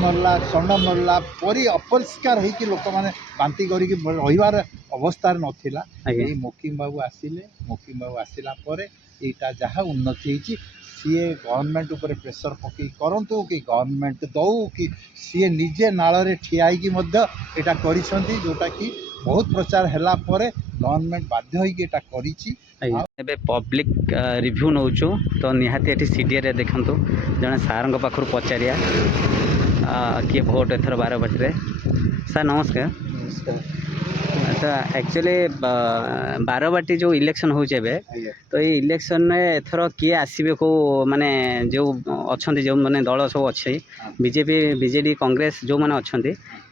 मरला षण मरला परी अपरिष्कार होइकि लोक मैंने बांती करिक रहिबार अवस्था नथिला। ये मोकिम बाबू आसिले, मोकिम बाबू आसिला परे एटा जहाँ उन्नति होइछि सीए गवर्नमेंट उपर प्रेसर पकई करंतु कि गवर्नमेंट दौ कि सीए निजे नाଳରେ ठिया होइकि मध्य एटा करिसंती जोटा कि बहुत प्रचार हैला परे गवर्नमेंट बाध्य होइकि एटा करिछि। एबे पब्लिक रिव्यू नौचु तो निहाती एटी सीडीए रे देखंतु जने सारंग पाखरु पचारिया किए भोट एथर 12 बजे सर नमस्कार। तो एक्चुअली बारवाटी जो इलेक्शन हो तो ये इलेक्शन में एथर किए आसबे को माने जो अच्छा जो माने दल सब अच्छे बीजेपी बीजेडी कांग्रेस जो माने अच्छा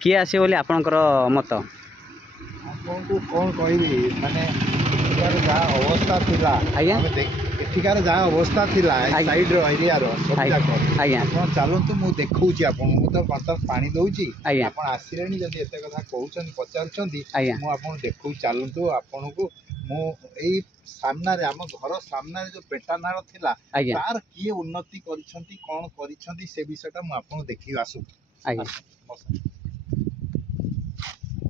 किए आसे बोली आपनकर मत आपको कौन कहबी माने जहाँ अवस्था थिला आज्ञा एठिकार जहाँ अवस्था थिला साइड रो एरिया रो सब जाक आज्ञा आपण चलंतु मु देखौची आपन मु तो बर्तन पानी दउची आज्ञा आपण आसिलेनी जदी एते कथा कहउछन पचारुछंती मु आपण देखौ चलंतु आपण को मु एई सामना रे हम घर सामना रे जो पेटानाळ थिला तार किए उन्नति करिसंती कोन करिसंती से विषयटा मु आपण देखि आसु आज्ञा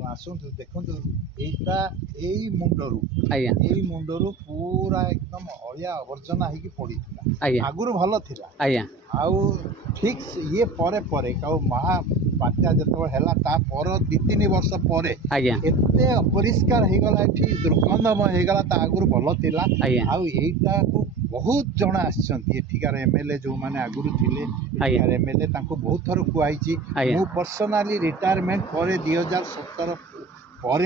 आसतु देखु एटा एई मुंडरू पूरा एकदम अलिया आवर्जना होगी पड़ी आगुरी भल थिला आउ ठीक ये परे परे महा बात्या जो है पर 2-3 वर्ष पर एते अपरिष्कार हो गला एठी दुर्गंधमय हो गला आगुरी भल थिला आउ एटा को बहुत जन आठिकार एमएलए जो मैंने आगुरी थे एमएलए बहुत थर खुआई मु पर्सनाली रिटायरमेंट पर 2017 पर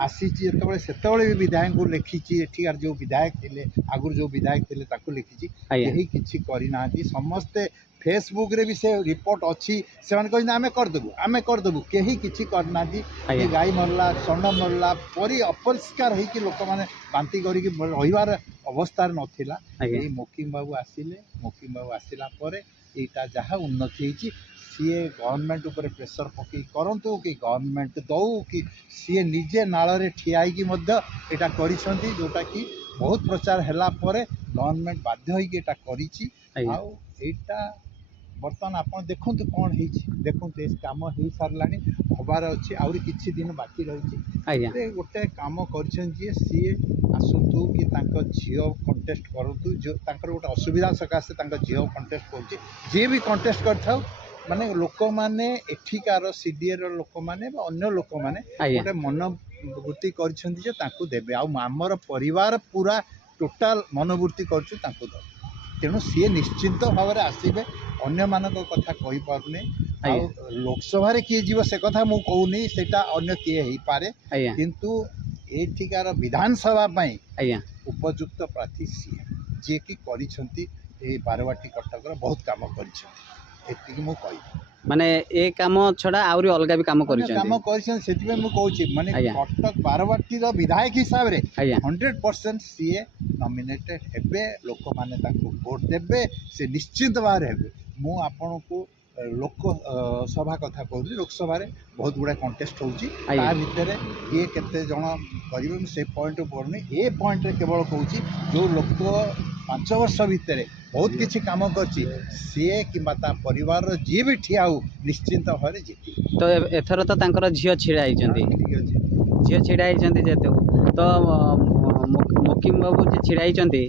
आसी जो भी विधायक को लिखी एठिकार जो विधायक थे आगुरी जो विधायक थे लिखी यही किसी करना समस्ते फेसबुक रे भी से रिपोर्ट अच्छी से आम करदेबू कहीं किसी करना गाई मरला षण मरला परी अपरिष्कार होइकि लोक मैंने बांती करिक रहिबार अवस्था नथिला। ये मोकिम बाबू आसिले, मोकिम बाबू आसिला परे एटा जहाँ उन्नति होइछि सीए गवर्नमेंट उपर प्रेसर पकई करंतु कि गवर्नमेंट दौ कि सीए निजे नाଳରେ ठिया होइकि मध्य एटा करिसंती जोटा कि बहुत प्रचार हैला परे गवर्नमेंट बाध्य होइकि एटा करिछि। आ एटा बर्तमान आप देखु कौन देखु कम हो सारा हबार अच्छी आहरी किसी दिन बाकी रही गोटे कम कर सी आसतु कि झील कंटेस्ट करूँ जो गोटे असुविधा सकाशे झील कंटेस्ट कर जी भी कंटेस्ट कर माने लोक मैंने एठिकार सीडीए लोक मैंने अन्य लोक मैंने गोटे मनोवृत्ति करदेवे आमर परिवार पूरा टोटाल मनोवृत्ति कर तेणु सी निश्चिंत भाव में आसबे अन्य मान कथा कही पारुनी लोकसभा किए जीव से कथा मु कहूनी सेटा अन्य किए हो पारे किंतु एठिकार विधानसभा उपयुक्त प्रार्थी सी जी कि बारवाटी कटक बहुत काम कर मु कही माने ए काम छड़ा आउरी अलग भी काम माने कटक बारवाटी विधायक हिसाब रे 100% सीए नॉमिनेटेड हेबे लोक माने ताको वोट देबे से निश्चित भाव हेबे मु आपन को लोक सभा कथा कहली लोकसभा रे बहुत गुड़ा कंटेस्ट होउची ता भितर ये केते जण करिवे से पॉइंट पड़नी ए पॉइंट रे केवल कहूची जो लोक 5 वर्ष भितर बहुत किसी काम करछि से किंबा ता परिवार जी भी ठिया हो निश्चिंत भाव में जीति। तो एथर तो तांकर झियो छिड़ा आइचंती झियो छिड़ा आइचंती जेते तो मोकिम बाबू जे छिड़ा आइचंती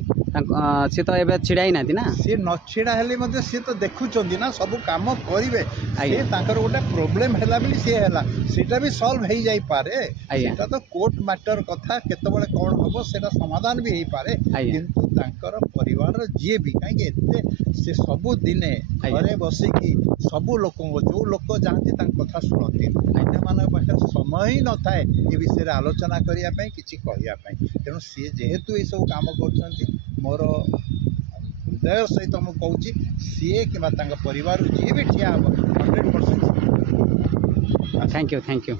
सी तो एबे छिड़ा ही नाती ना सी न छिड़ा हेले मध्ये सी तो देखुचंती ना सब काम करिवे से तांकर गोटे प्रॉब्लम हैला बिली से हैला सेटा भी सॉल्व हो जाई पारे सेटा तो कोर्ट मैटर कथा केतबेले कोन हबो सेटा समाधान भी हो पारे किंतु तांकर परिवार जे भी काहे एते से सब दिने घरे बसिकी सब लोक जो लोक चाहती कथा शुणती अन्य मान पाखे समय ही न थाए ए विषय आलोचना करने किसी कहवाई तेणु सी जेहेतु ये सब काम कर मोर हृदय सहित मुझे कहूँ सी कि परिवार जी भी ठिया 100%। Thank you.